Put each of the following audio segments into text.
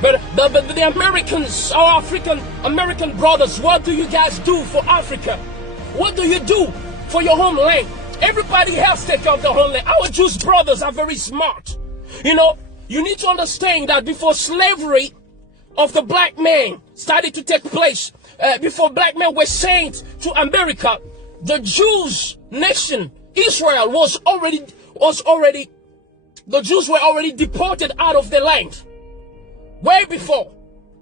But the Americans, our African American brothers, what do you guys do for Africa? What do you do for your homeland? Everybody else take care of the homeland. Our Jewish brothers are very smart. You know, you need to understand that before slavery of the black man started to take place, before black men were sent to America, the Jews nation, Israel, the Jews were already deported out of the land. Way before,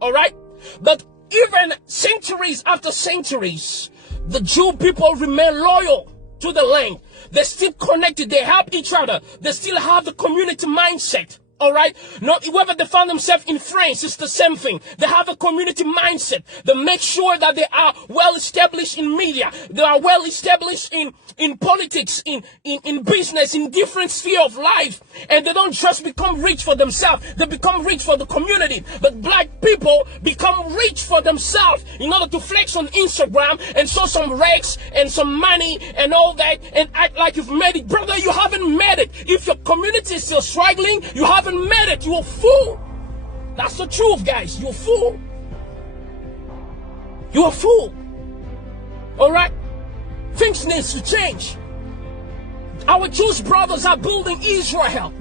all right? But even centuries after centuries, the Jew people remain loyal to the land. They're still connected. They help each other. They still have the community mindset. All right. Not whether they find themselves in France, it's the same thing. They have a community mindset. They make sure that they are well established in media. They are well established in politics, in business, in different sphere of life. And they don't just become rich for themselves. They become rich for the community. But black people become rich for themselves in order to flex on Instagram and show some racks and some money and all that and act like you've made it. Brother, you haven't made it. If your community is still struggling, you haven't made it. You're a fool. That's the truth, guys. You're a fool. You're a fool. All right? Things need to change. Our Jewish brothers are building Israel.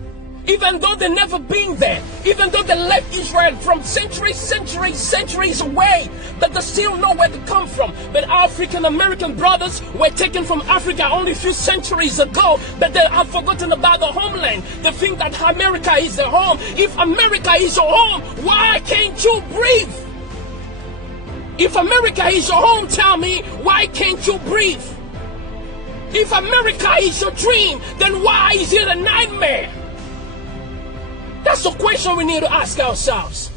Even though they've never been there. Even though they left Israel from centuries away. But they still know where to come from. But African American brothers were taken from Africa only a few centuries ago. But they have forgotten about the homeland. They think that America is their home. If America is your home, why can't you breathe? If America is your home, tell me, why can't you breathe? If America is your dream, then why is it a nightmare? That's the question we need to ask ourselves.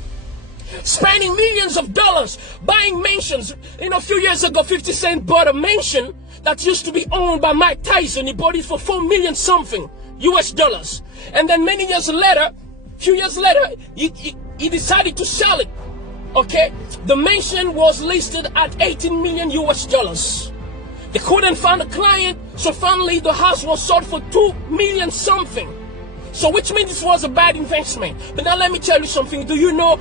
Spending millions of dollars buying mansions. You know, a few years ago, 50 Cent bought a mansion that used to be owned by Mike Tyson. He bought it for $4 million something US dollars. And then many years later, few years later, he decided to sell it. Okay? The mansion was listed at 18 million US dollars. They couldn't find a client, so finally the house was sold for 2 million something. So which means this was a bad investment. But now let me tell you something. Do you know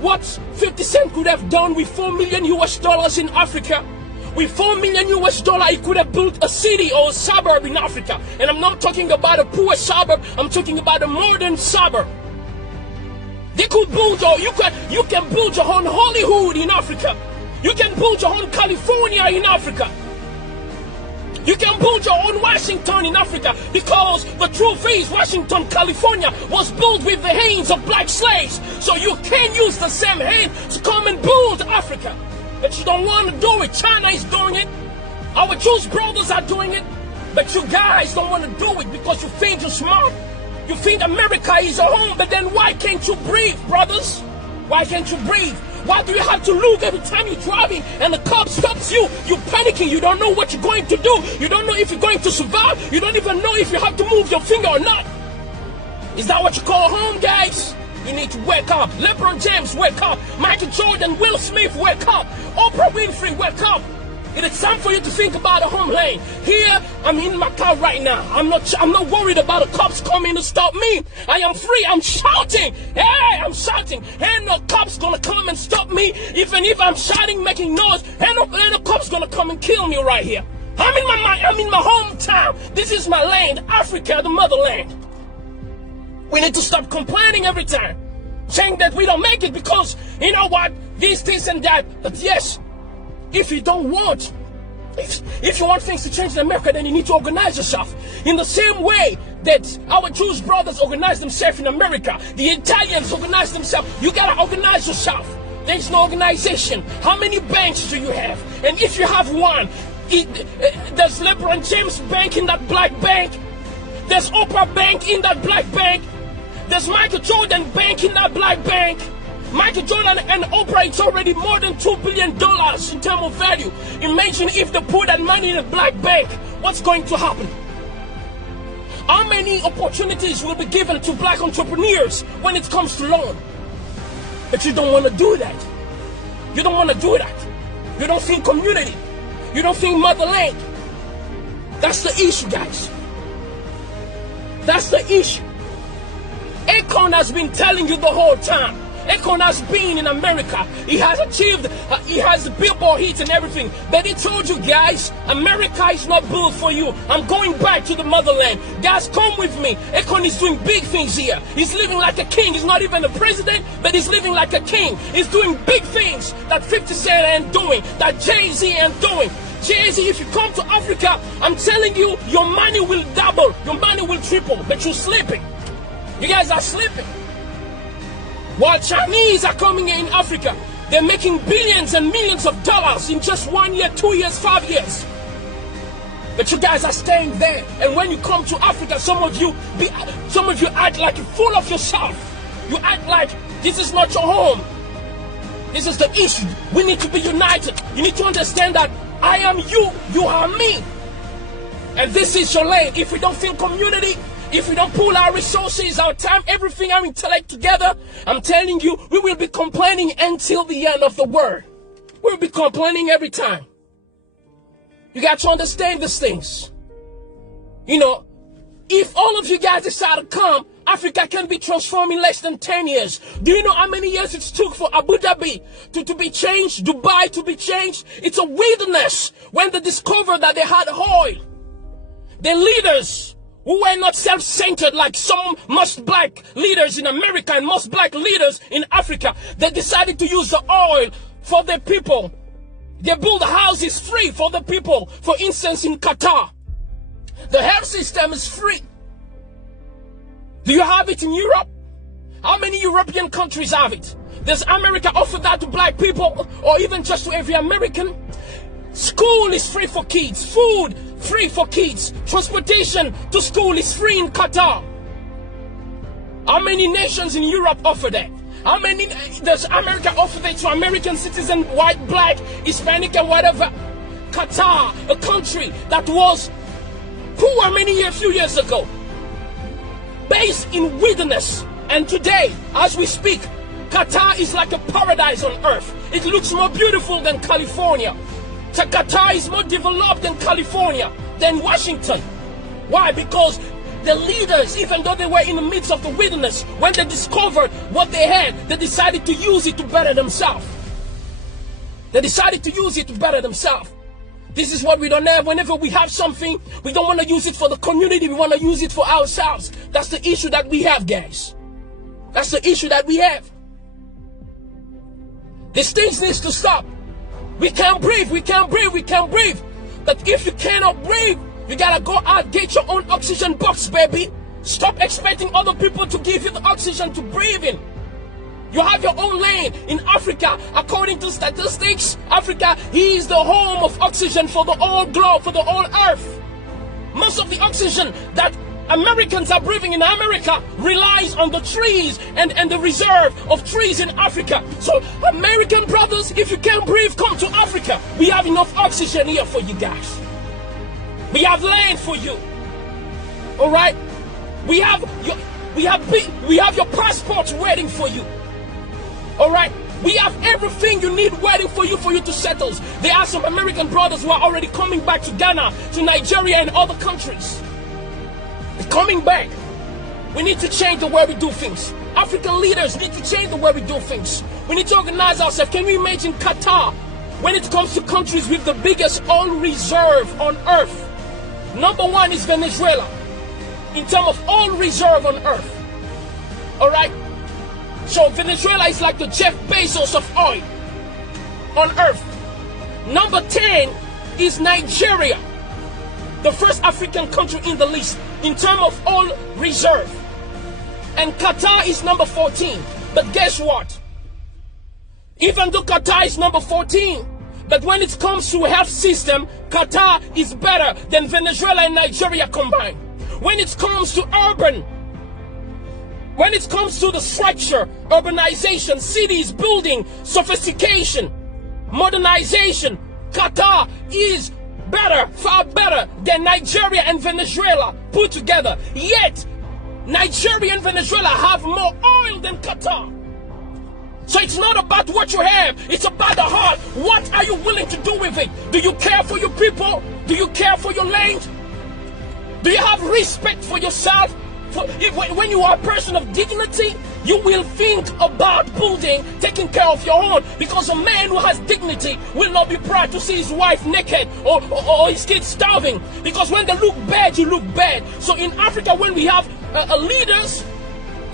what 50 Cent could have done with 4 million US dollars in Africa? With 4 million US dollars, he could have built a city or a suburb in Africa. And I'm not talking about a poor suburb. I'm talking about a modern suburb. They could build you can build your own Hollywood in Africa. You can build your own California in Africa. You can build your own Washington in Africa, because the truth is Washington, California was built with the hands of black slaves. So you can use the same hand to come and build Africa. But you don't want to do it. China is doing it. Our Jewish brothers are doing it. But you guys don't want to do it because you think you're smart. You think America is your home, but then why can't you breathe, brothers? Why can't you breathe? Why do you have to look every time you're driving and the cop stops you? You're panicking. You don't know what you're going to do. You don't know if you're going to survive. You don't even know if you have to move your finger or not. Is that what you call home, guys? You need to wake up. LeBron James, wake up. Michael Jordan, Will Smith, wake up. Oprah Winfrey, wake up. It is time for you to think about a homeland. Here, I'm in my car right now. I'm not worried about the cops coming to stop me. I am free. I'm shouting. Hey, I'm shouting. Ain't no cops gonna come and stop me. Even if I'm shouting, making noise, ain't no cops gonna come and kill me right here. I'm in my hometown. This is my land, Africa, the motherland. We need to stop complaining every time, saying that we don't make it because, you know what, this and that. But yes, if you don't want, if you want things to change in America, then you need to organize yourself. In the same way that our Jewish brothers organize themselves in America, the Italians organize themselves, you gotta organize yourself. There's no organization. How many banks do you have? And if you have one, there's LeBron James Bank in that black bank. There's Oprah Bank in that black bank. There's Michael Jordan Bank in that black bank. Michael Jordan and Oprah, it's already more than $2 billion in terms of value. Imagine if they put that money in a black bank. What's going to happen? How many opportunities will be given to black entrepreneurs when it comes to loan? But you don't want to do that. You don't want to do that. You don't think community. You don't think motherland. That's the issue, guys. That's the issue. Akon has been telling you the whole time. Akon has been in America. He has achieved, he has billboard hits and everything. But he told you guys, America is not built for you. I'm going back to the motherland. Guys, come with me. Akon is doing big things here. He's living like a king. He's not even a president, but he's living like a king. He's doing big things that 50 Cent ain't doing, that Jay-Z ain't doing. Jay-Z, if you come to Africa, I'm telling you, your money will double, your money will triple, but you're sleeping. You guys are sleeping. While Chinese are coming in Africa, they're making billions and millions of dollars in just 1 year, 2 years, 5 years. But you guys are staying there. And when you come to Africa, some of you act like you're full of yourself. You act like this is not your home. This is the issue. We need to be united. You need to understand that I am you, you are me. And this is your lane. If we don't feel community, if we don't pull our resources, our time, everything, our intellect together, I'm telling you, we will be complaining until the end of the world. We'll be complaining every time. You got to understand these things. You know, if all of you guys decide to come, Africa can be transformed in less than 10 years. Do you know how many years it took for Abu Dhabi to be changed, Dubai to be changed? It's a wilderness. When they discovered that they had oil, the leaders who were not self-centered like some most black leaders in America and most black leaders in Africa, they decided to use the oil for the people. They build houses free for the people. For instance, in Qatar, the health system is free. Do you have it in Europe? How many European countries have it? Does America offer that to black people or even just to every American? School is free for kids. Food free for kids. Transportation to school is free in Qatar. How many nations in Europe offer that? How many does America offer that to American citizens, white, black, Hispanic, and whatever? Qatar, a country that was poor few years ago, based in wilderness, and today, as we speak, Qatar is like a paradise on earth. It looks more beautiful than California. So Qatar is more developed than California, than Washington. Why? Because the leaders, even though they were in the midst of the wilderness, when they discovered what they had, they decided to use it to better themselves. They decided to use it to better themselves. This is what we don't have. Whenever we have something, we don't want to use it for the community. We want to use it for ourselves. That's the issue that we have, guys. That's the issue that we have. These things need to stop. We can't breathe. We can't breathe. We can't breathe. But if you cannot breathe, you gotta go out, get your own oxygen box, baby. Stop expecting other people to give you the oxygen to breathe in. You have your own lane. In Africa, according to statistics, Africa is the home of oxygen for the whole globe, for the whole earth. Most of the oxygen that Americans are breathing in America relies on the trees and the reserve of trees in Africa. So, American brothers, if you can't breathe, come to Africa. We have enough oxygen here for you guys. We have land for you. All right? We have your passports waiting for you. All right? We have everything you need waiting for you to settle. There are some American brothers who are already coming back to Ghana, to Nigeria, and other countries. They're coming back. We need to change the way we do things. African leaders need to change the way we do things. We need to organize ourselves. Can we imagine Qatar, when it comes to countries with the biggest oil reserve on earth? Number one is Venezuela, in terms of oil reserve on earth. All right? So Venezuela is like the Jeff Bezos of oil on earth. Number 10 is Nigeria, the first African country in the list in terms of oil reserve. And Qatar is number 14. But guess what? Even though Qatar is number 14, but when it comes to a health system, Qatar is better than Venezuela and Nigeria combined. When it comes to when it comes to the structure, urbanization, cities, building, sophistication, modernization, Qatar is better, far better than Nigeria and Venezuela put together. Yet, Nigeria and Venezuela have more oil than Qatar. So it's not about what you have, it's about the heart. What are you willing to do with it? Do you care for your people? Do you care for your land? Do you have respect for yourself, when you are a person of dignity, you will think about building, taking care of your own. Because a man who has dignity will not be proud to see his wife naked or his kids starving. Because when they look bad, you look bad. So in Africa, when we have leaders,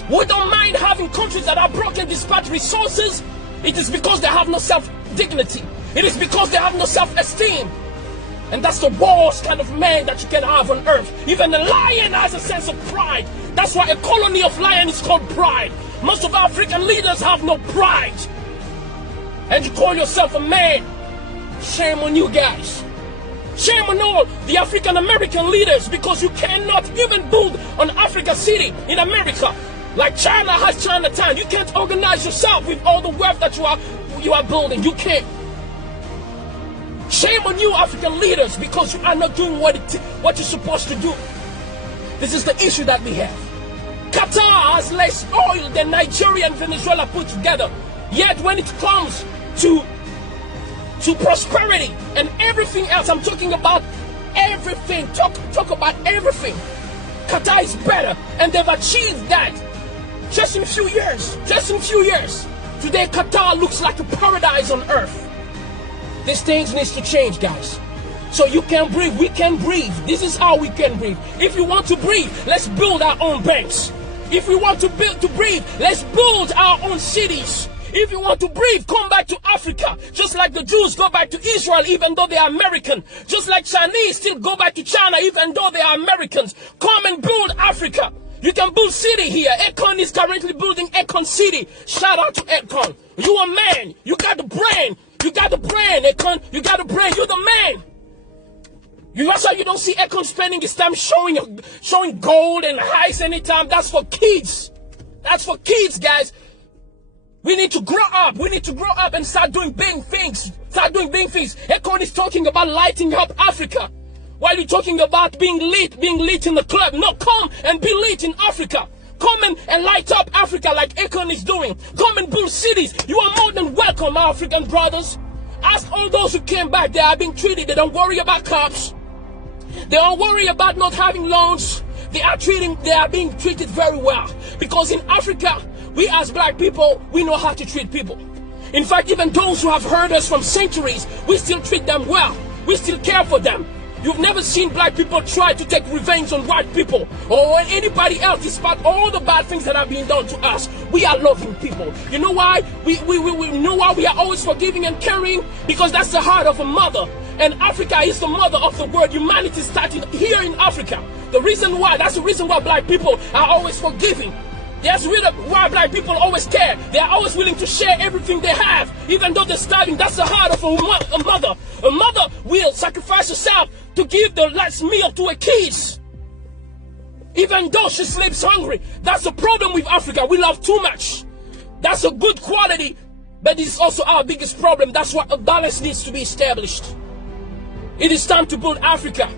we don't mind having countries that are broken despite resources. It is because they have no self-dignity. It is because they have no self-esteem. And that's the worst kind of man that you can have on earth. Even a lion has a sense of pride. That's why a colony of lions is called pride. Most of African leaders have no pride. And you call yourself a man. Shame on you guys. Shame on all the African American leaders, because you cannot even build an Africa city in America. Like China has Chinatown. You can't organize yourself with all the wealth that you are building. You can't. Shame on you, African leaders, because you are not doing what you're supposed to do. This is the issue that we have. Qatar has less oil than Nigeria and Venezuela put together. Yet when it comes to prosperity and everything else, I'm talking about everything. Talk about everything. Qatar is better, and they've achieved that just in a few years. Just in a few years. Today, Qatar looks like a paradise on earth. These things need to change, guys. So you can breathe, we can breathe. This is how we can breathe. If you want to breathe, let's build our own banks. If we want to breathe, let's build our own cities. If you want to breathe, come back to Africa. Just like the Jews go back to Israel even though they are American. Just like Chinese still go back to China even though they are Americans. Come and build Africa. You can build city here. Akon is currently building Akon City. Shout out to Akon. You a man. You got the brain. You got the brain, Akon. You got the brain. You're the man. That's why you don't see Akon spending his time showing gold and highs anytime. That's for kids. That's for kids, guys. We need to grow up. We need to grow up and start doing big things. Start doing big things. Akon is talking about lighting up Africa. While you're talking about being lit in the club. No, come and be lit in Africa. Come and light up Africa like Akon is doing. Come and build cities. You are more than welcome, our African brothers. Ask all those who came back. They are being treated. They don't worry about cops. They don't worry about not having loans. They are being treated very well. Because in Africa, we as black people, we know how to treat people. In fact, even those who have heard us from centuries, we still treat them well. We still care for them. You've never seen black people try to take revenge on white people or on anybody else, despite all the bad things that are being done to us. We are loving people. You know why? We know why we are always forgiving and caring? Because that's the heart of a mother. And Africa is the mother of the world. Humanity started here in Africa. That's the reason why black people are always forgiving. That's why black people always care. They are always willing to share everything they have, even though they're starving. That's the heart of a mother. A mother will sacrifice herself to give the last meal to her kids, even though she sleeps hungry. That's the problem with Africa. We love too much. That's a good quality, but it's also our biggest problem. That's why a balance needs to be established. It is time to build Africa.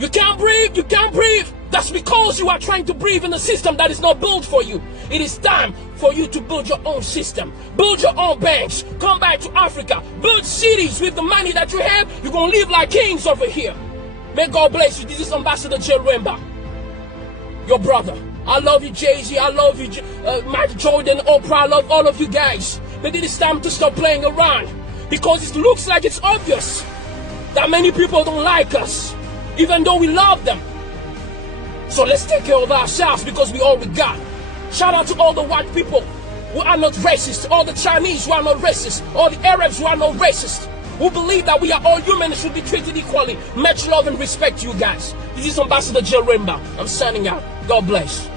You can't breathe. You can't breathe. That's because you are trying to breathe in a system that is not built for you. It is time for you to build your own system. Build your own banks. Come back to Africa. Build cities with the money that you have. You're going to live like kings over here. May God bless you. This is Ambassador Jeremba, your brother. I love you, Jay-Z. I love you, Mike Jordan, Oprah. I love all of you guys. But it is time to stop playing around. Because it looks like it's obvious that many people don't like us, even though we love them. So let's take care of ourselves, because we all we got. Shout out to all the white people who are not racist, all the Chinese who are not racist, all the Arabs who are not racist, who believe that we are all human and should be treated equally. Much love and respect to you guys. This is Ambassador Jeremba. I'm signing out. God bless.